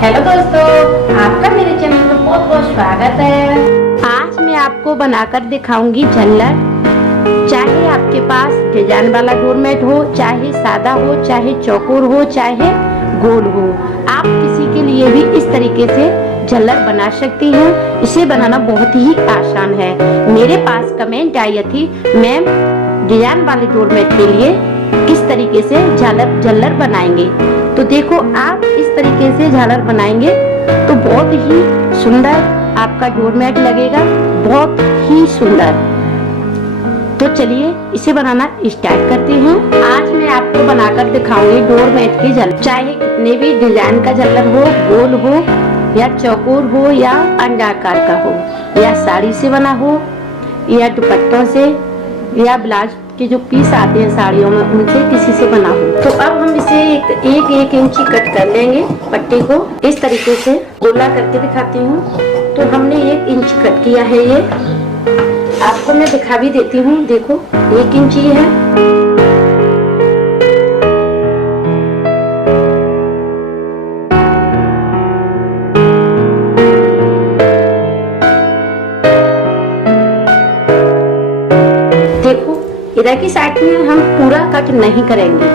Hello दोस्तों, आपका मेरे चैनल में बहुत बहुत स्वागत है। आज मैं आपको बनाकर दिखाऊंगी झल्लर। चाहे आपके पास डिजाइन वाला डोरमेट हो, चाहे सादा हो, चाहे चौकोर हो, चाहे गोल हो, आप किसी के लिए भी इस तरीके से झल्लर बना सकती हैं। इसे बनाना बहुत ही आसान है। मेरे पास कमेंट आई थी, मैम डिजाइन वाले डोरमेट के लिए किस तरीके से झल्लर बनाएंगे। तो देखो, आप इस तरीके से झालर बनाएंगे तो बहुत ही सुंदर आपका डोरमेट लगेगा, बहुत ही सुंदर। तो चलिए इसे बनाना स्टार्ट करते हैं। आज मैं आपको बनाकर दिखाऊंगी डोरमेट की झल्लर। चाहे कितने भी डिजाइन का झल्लर हो, गोल हो या चौकोर हो या अंडाकार का हो, या साड़ी से बना हो या दुपट्टों से या ब्लाउज के जो पीस आते हैं साड़ियों में उनसे किसी से बना हो। तो अब हम इसे एक इंची कट कर लेंगे। पट्टी को इस तरीके से गोला करके दिखाती हूँ। तो हमने 1 इंच कट किया है। ये आपको मैं दिखा भी देती हूँ। देखो 1 इंच है। इधर की साइड में हम पूरा कट नहीं करेंगे।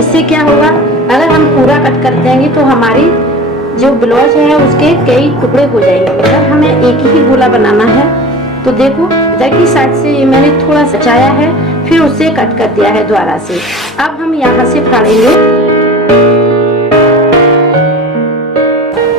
इससे क्या होगा, अगर हम पूरा कट कर देंगे तो हमारी जो ब्लाउज है उसके कई टुकड़े हो जाएंगे। अगर हमें एक ही गोला बनाना है तो देखो इधर की साइड से ये मैंने थोड़ा सचाया है, फिर उससे कट कर दिया है दोबारा से। अब हम यहाँ से फाड़ेंगे।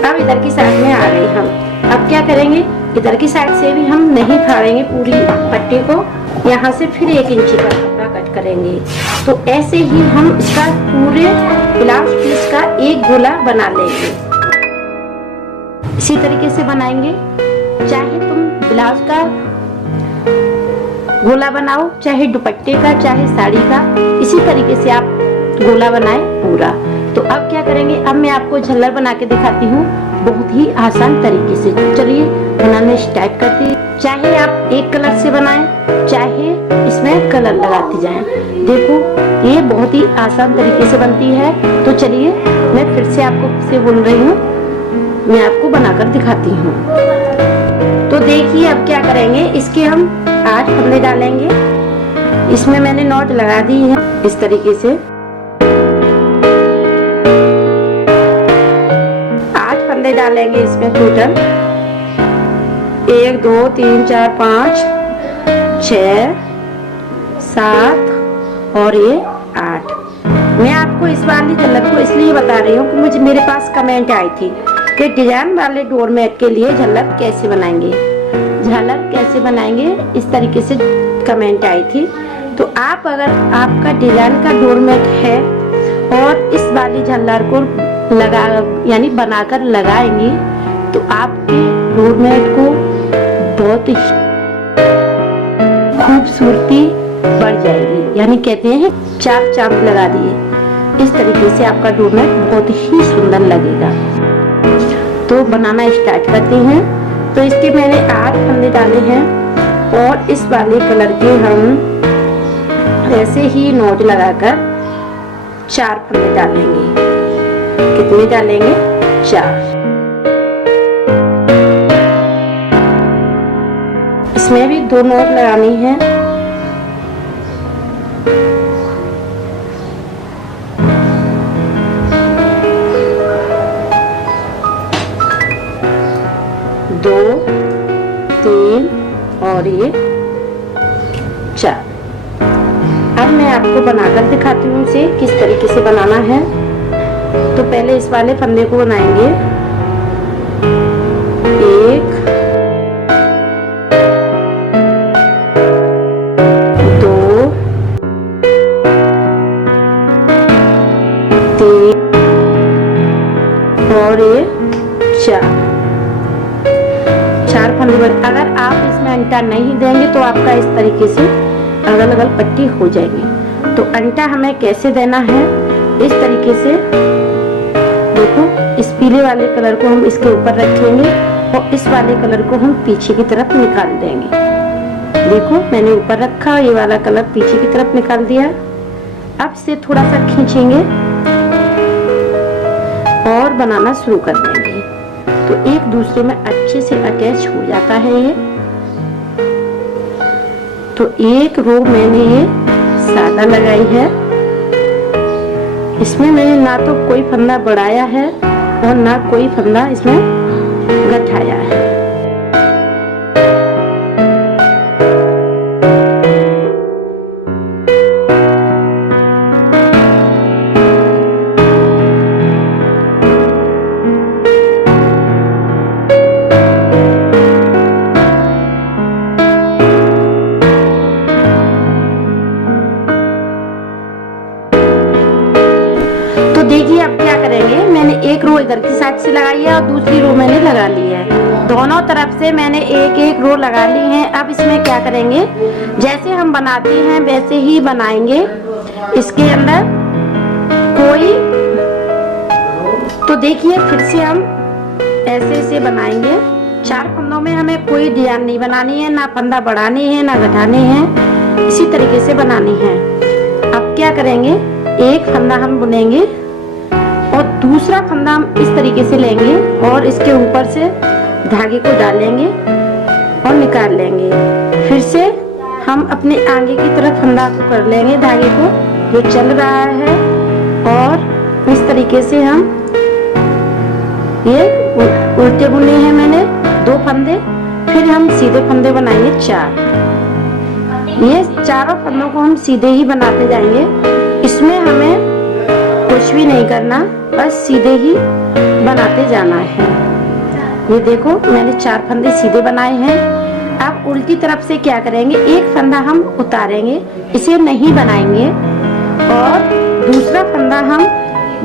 अब इधर की साइड में आ गए हम। अब क्या करेंगे, इधर की साइड से भी हम नहीं फाड़ेंगे पूरी पट्टी को, यहाँ से फिर 1 इंची का कपड़ा कट करेंगे। तो ऐसे ही हम इसका पूरे ब्लाउज पीस का एक गोला बना लेंगे। इसी तरीके से बनाएंगे। चाहे तुम ब्लाउज का गोला बनाओ, चाहे दुपट्टे का, चाहे साड़ी का, इसी तरीके से आप गोला बनाए पूरा। तो अब क्या करेंगे, अब मैं आपको झल्लर बना के दिखाती हूँ बहुत ही आसान तरीके से। चलिए बनाने स्टार्ट करते हैं। चाहे आप एक कलर से बनाएं, चाहे इसमें कलर लगाते जाएं। देखो ये बहुत ही आसान तरीके से बनती है। तो चलिए मैं फिर से आपको से बोल रही हूँ, मैं आपको बनाकर दिखाती हूँ। तो देखिए अब क्या करेंगे, इसके हम 8 फंदे डालेंगे। इसमें मैंने नॉट लगा दी है इस तरीके से। 8 फंदे डालेंगे इसमें टोटल। 1 2 3 4 5 6 7 और ये 8। मैं आपको इस वाली झल्लर को इसलिए बता रही हूँ कि मेरे पास कमेंट आई थी कि डिजाइन वाले डोरमेट के लिए झल्लर कैसे बनाएंगे, झल्लर कैसे बनाएंगे, इस तरीके से कमेंट आई थी। तो आप अगर आपका डिजाइन का डोरमेट है और इस वाली झल्लर को लगा यानी बनाकर लगाएंगे तो आपके डोरमेट को बहुत ही खूबसूरती बढ़ जाएगी। यानी कहते हैं चार चांद लगा दिए। इस तरीके से आपका डोरमेट बहुत ही सुंदर लगेगा। तो बनाना स्टार्ट करते हैं। तो इसके मैंने 8 फंदे डाले हैं और इस वाले कलर के हम ऐसे ही नोट लगाकर 4 फंदे डालेंगे। कितने डालेंगे, 4। इसमें भी 2 नोट लगानी है। दो, 3 और ये 4। अब मैं आपको बनाकर दिखाती हूँ इसे किस तरीके से बनाना है। तो पहले इस वाले फंदे को बनाएंगे। 1 2 3 और ये 4 फंदे बने। अगर आप इसमें अंटा नहीं देंगे तो आपका इस तरीके से अगल अगल पट्टी हो जाएगी। तो अंटा हमें कैसे देना है, इस तरीके से देखो, इस पीले वाले कलर को हम इसके ऊपर रखेंगे और इस वाले कलर को हम पीछे की तरफ निकाल देंगे। देखो मैंने ऊपर रखा, ये वाला कलर पीछे की तरफ निकाल दिया। अब से थोड़ा सा खींचेंगे और और बनाना शुरू कर देंगे। तो एक दूसरे में अच्छे से अटैच हो जाता है ये। तो एक रो मैंने ये सादा लगाई है, इसमें मैंने ना तो कोई फंदा बढ़ाया है और ना कोई फंदा इसमें घटाया है। देखिए अब क्या करेंगे, मैंने एक रो इधर की साइड से लगाई है और दूसरी रो मैंने लगा ली है। दोनों तरफ से मैंने एक एक रो लगा ली है। अब इसमें क्या करेंगे, जैसे हम बनाते हैं वैसे ही बनाएंगे। इसके अंदर कोई, तो देखिए फिर से हम ऐसे ऐसे बनाएंगे। 4 फंदों में हमें कोई डिजाइन नहीं बनानी है, ना फंदा बढ़ाने हैं ना घटाने हैं, इसी तरीके से बनानी है। अब क्या करेंगे, एक फंदा हम बुनेंगे और दूसरा फंदा हम इस तरीके से लेंगे और इसके ऊपर से धागे को डालेंगे और निकाल लेंगे। फिर से हम अपने आगे की तरफ फंदा को कर लेंगे, धागे को जो चल रहा है, और इस तरीके से हम ये उल्टे बुने हैं मैंने 2 फंदे। फिर हम सीधे फंदे बनाएंगे 4। ये चारों फंदों को हम सीधे ही बनाते जाएंगे, इसमें हमें कुछ भी नहीं करना, बस सीधे ही बनाते जाना है। ये देखो मैंने 4 फंदे सीधे बनाए हैं। अब उल्टी तरफ से क्या करेंगे, एक फंदा हम उतारेंगे, इसे नहीं बनाएंगे और दूसरा फंदा हम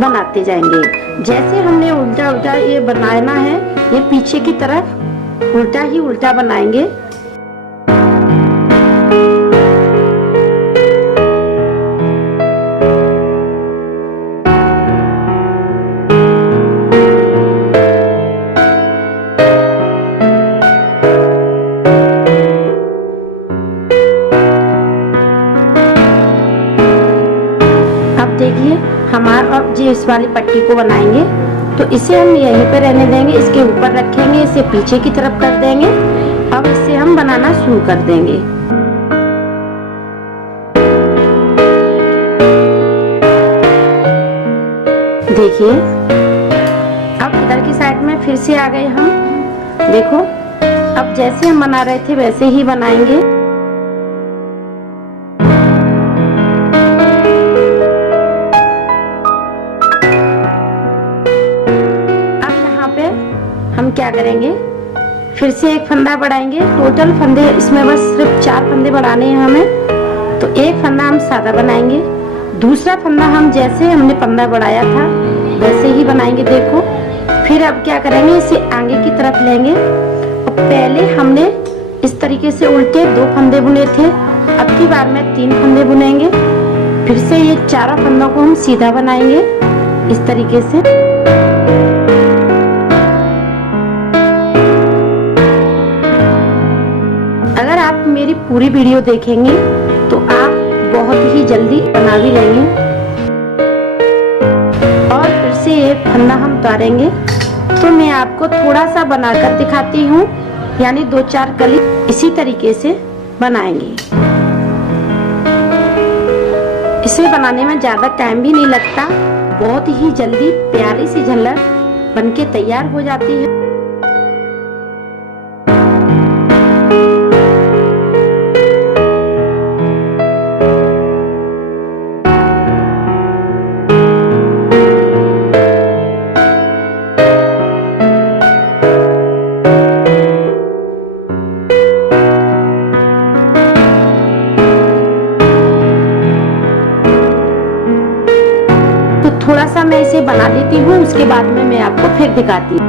बनाते जाएंगे। जैसे हमने उल्टा उल्टा ये बनाना है, ये पीछे की तरफ उल्टा ही उल्टा बनाएंगे। देखिए हमारा अब जो इस वाली पट्टी को बनाएंगे, तो इसे हम यहीं पे रहने देंगे, इसके ऊपर रखेंगे, इसे पीछे की तरफ कर देंगे। अब इसे हम बनाना शुरू कर देंगे। देखिए अब इधर की साइड में फिर से आ गए हम। देखो अब जैसे हम बना रहे थे वैसे ही बनाएंगे। हम क्या करेंगे, फिर से एक फंदा बढ़ाएंगे। टोटल फंदे इसमें बस सिर्फ 4 फंदे बढ़ाने हैं हमें। तो एक फंदा हम सादा बनाएंगे, दूसरा फंदा हम जैसे हमने फंदा बढ़ाया था वैसे ही बनाएंगे। देखो फिर अब क्या करेंगे, इसे आगे की तरफ लेंगे और पहले हमने इस तरीके से उल्टे 2 फंदे बुने थे, अब की बार में 3 फंदे बुनेंगे। फिर से ये चारों फंदों को हम सीधा बनाएंगे इस तरीके से। अगर आप मेरी पूरी वीडियो देखेंगे तो आप बहुत ही जल्दी बना भी लेंगे। और फिर से ये फंदा हम उतारेंगे, तो मैं आपको थोड़ा सा बनाकर दिखाती हूँ, यानी 2-4 कली इसी तरीके से बनाएंगे। इसे बनाने में ज्यादा टाइम भी नहीं लगता, बहुत ही जल्दी प्यारी सी झल्लर बनके तैयार हो जाती है। थोड़ा सा मैं इसे बना देती हूँ, उसके बाद में मैं आपको फिर दिखाती हूँ।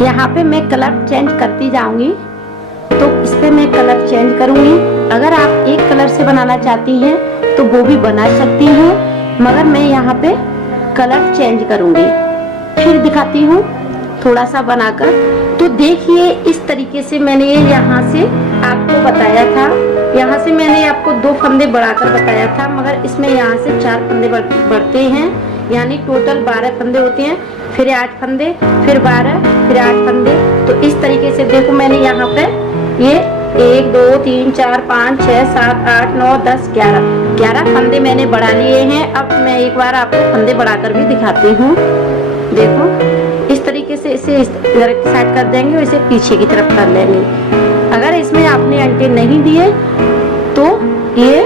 यहाँ पे मैं कलर चेंज करती जाऊंगी, तो इस पे मैं कलर चेंज करूंगी। अगर आप एक कलर से बनाना चाहती हैं तो वो भी बना सकती हैं, मगर मैं यहाँ पे कलर चेंज करूंगी। फिर दिखाती हूँ थोड़ा सा बनाकर। तो देखिए इस तरीके से मैंने ये यहाँ से आपको बताया था, यहाँ से मैंने आपको 2 फंदे बढ़ाकर बताया था, मगर इसमें यहाँ से 4 फंदे बढ़ते हैं। यानी टोटल 12 फंदे होते हैं, फिर 8 फंदे, फिर 12, फिर 8 फंदे। तो इस तरीके से देखो मैंने यहाँ पे ये 1 2 3 4 5 6 7 8 9 10 11 फंदे मैंने बढ़ा लिए हैं। अब मैं एक बार आपको फंदे बढ़ाकर भी दिखाती हूँ। देखो इस तरीके से इसे इधर की साइड कर देंगे और इसे पीछे की तरफ कर लेंगे। अगर इसमें आपने अंटे नहीं दिए तो ये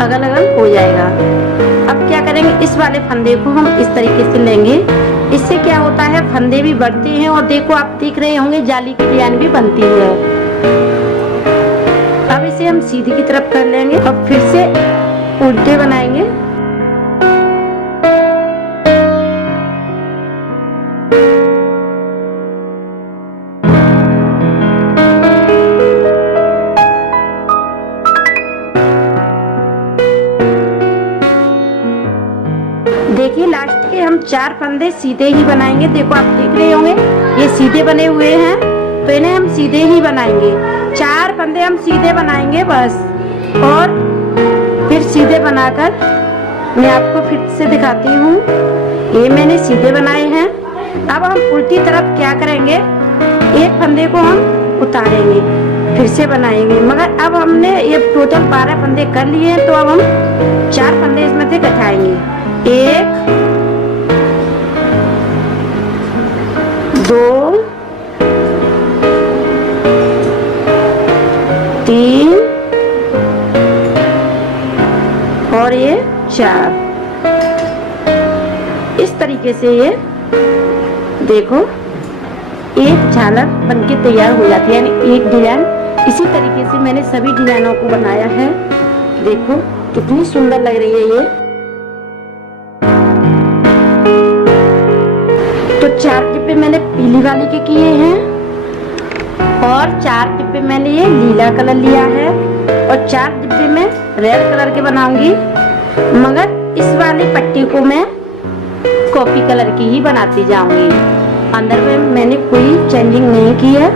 अगल अगल हो जाएगा। अब क्या करेंगे, इस वाले फंदे को हम इस तरीके से लेंगे। इससे क्या होता है, फंदे भी बढ़ते हैं और देखो आप देख रहे होंगे जाली की डिजाइन भी बनती है। अब इसे हम सीधी की तरफ कर लेंगे और फिर से उल्टे बनाएंगे। देखिए लास्ट के हम 4 फंदे सीधे ही बनाएंगे। देखो आप देख रहे होंगे ये सीधे बने हुए हैं, तो इन्हें हम सीधे ही बनाएंगे। 4 फंदे हम सीधे बनाएंगे बस, और फिर सीधे बनाकर मैं आपको फिर से दिखाती हूँ। ये मैंने सीधे बनाए हैं। अब हम उल्टी तरफ क्या करेंगे, एक फंदे को हम उतारेंगे, फिर से बनाएंगे। मगर अब हमने ये टोटल 12 फंदे कर लिए हैं, तो अब हम 4 फंदे इसमें से घटाएंगे। 1 2 3 और ये 4। इस तरीके से ये देखो एक झालर बनके तैयार हो जाती है, यानी एक डिजाइन। इसी तरीके से मैंने सभी डिजाइनों को बनाया है। देखो कितनी सुंदर लग रही है ये। तो 4 डिब्बे मैंने पीली वाली के किए हैं और 4 डिब्बे मैंने ये नीला कलर लिया है और 4 डिब्बे में रेड कलर के बनाऊंगी। मगर इस वाली पट्टी को मैं कॉफी कलर की ही बनाती जाऊंगी। अंदर में मैंने कोई चेंजिंग नहीं की है।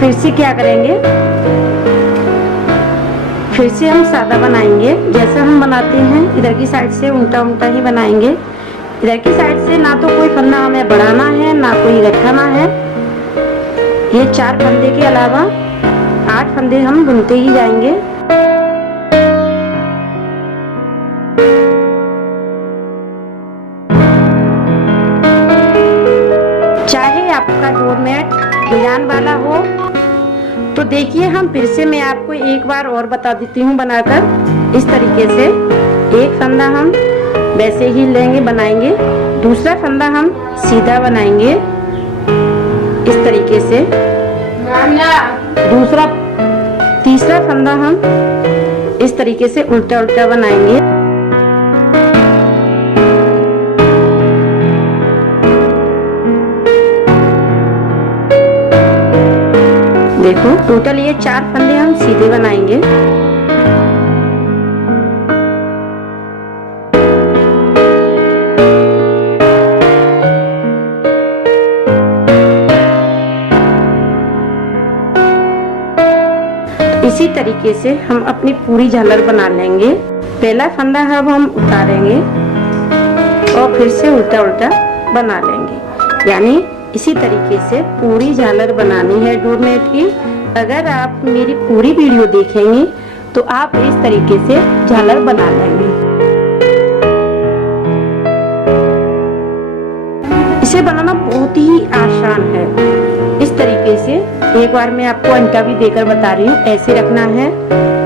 फिर से क्या करेंगे, फिर से हम सादा बनाएंगे जैसा हम बनाते हैं। इधर की साइड से उल्टा उल्टा ही बनाएंगे। इधर की साइड से ना तो कोई फंदा हमें बढ़ाना है ना कोई घटाना है। ये 4 फंदे के अलावा 8 फंदे हम बुनते ही जाएंगे। चाहे आपका डोरमेट डिजाइन वाला हो तो देखिए, हम फिर से मैं आपको एक बार और बता देती हूँ बनाकर। इस तरीके से एक फंदा हम वैसे ही लेंगे, बनाएंगे। दूसरा फंदा हम सीधा बनाएंगे इस तरीके से। तीसरा फंदा हम इस तरीके से उल्टा उल्टा बनाएंगे। देखो टोटल ये 4 फंदे हम सीधे बनाएंगे। इसी तरीके से हम अपनी पूरी झालर बना लेंगे। पहला फंदा अब हम उतारेंगे और फिर से उल्टा उल्टा बना लेंगे। यानी इसी तरीके से पूरी झालर बनानी है डोरमेट की। अगर आप मेरी पूरी वीडियो देखेंगे तो आप इस तरीके से झालर बना लेंगे। इसे बनाना बहुत ही आसान है। इस तरीके से एक बार मैं आपको अंटा भी देकर बता रही हूँ। ऐसे रखना है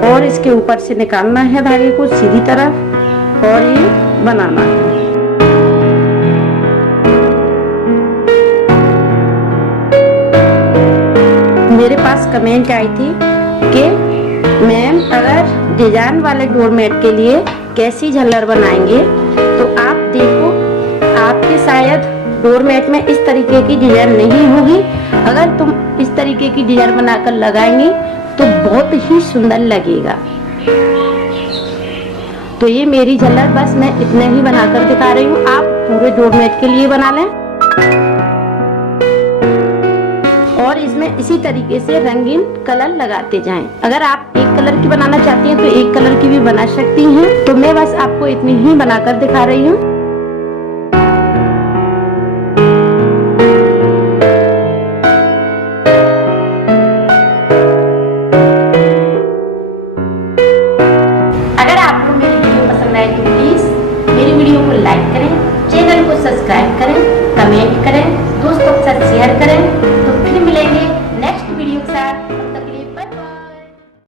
और इसके ऊपर से निकालना है धागे को सीधी तरफ और ये बनाना है। मेरे पास कमेंट आई थी कि मैम अगर डिजाइन वाले डोरमेट के लिए कैसी झालर बनाएंगे, तो आप देखो आपके शायद डोरमेट में इस तरीके की डिजाइन नहीं होगी। अगर तुम इस तरीके की डिजाइन बनाकर लगाएंगी तो बहुत ही सुंदर लगेगा। तो ये मेरी झालर बस मैं इतना ही बनाकर दिखा रही हूँ। आप पूरे डोरमेट के लिए बना लें। और और इसमें इसी तरीके से रंगीन कलर लगाते जाएं। अगर आप एक कलर की बनाना चाहती हैं तो एक कलर की भी बना सकती हैं। तो मैं बस आपको इतनी ही बनाकर दिखा रही हूँ। अगर आपको मेरी वीडियो पसंद आए तो प्लीज मेरी वीडियो को लाइक करें, चैनल को सब्सक्राइब करें, कमेंट करें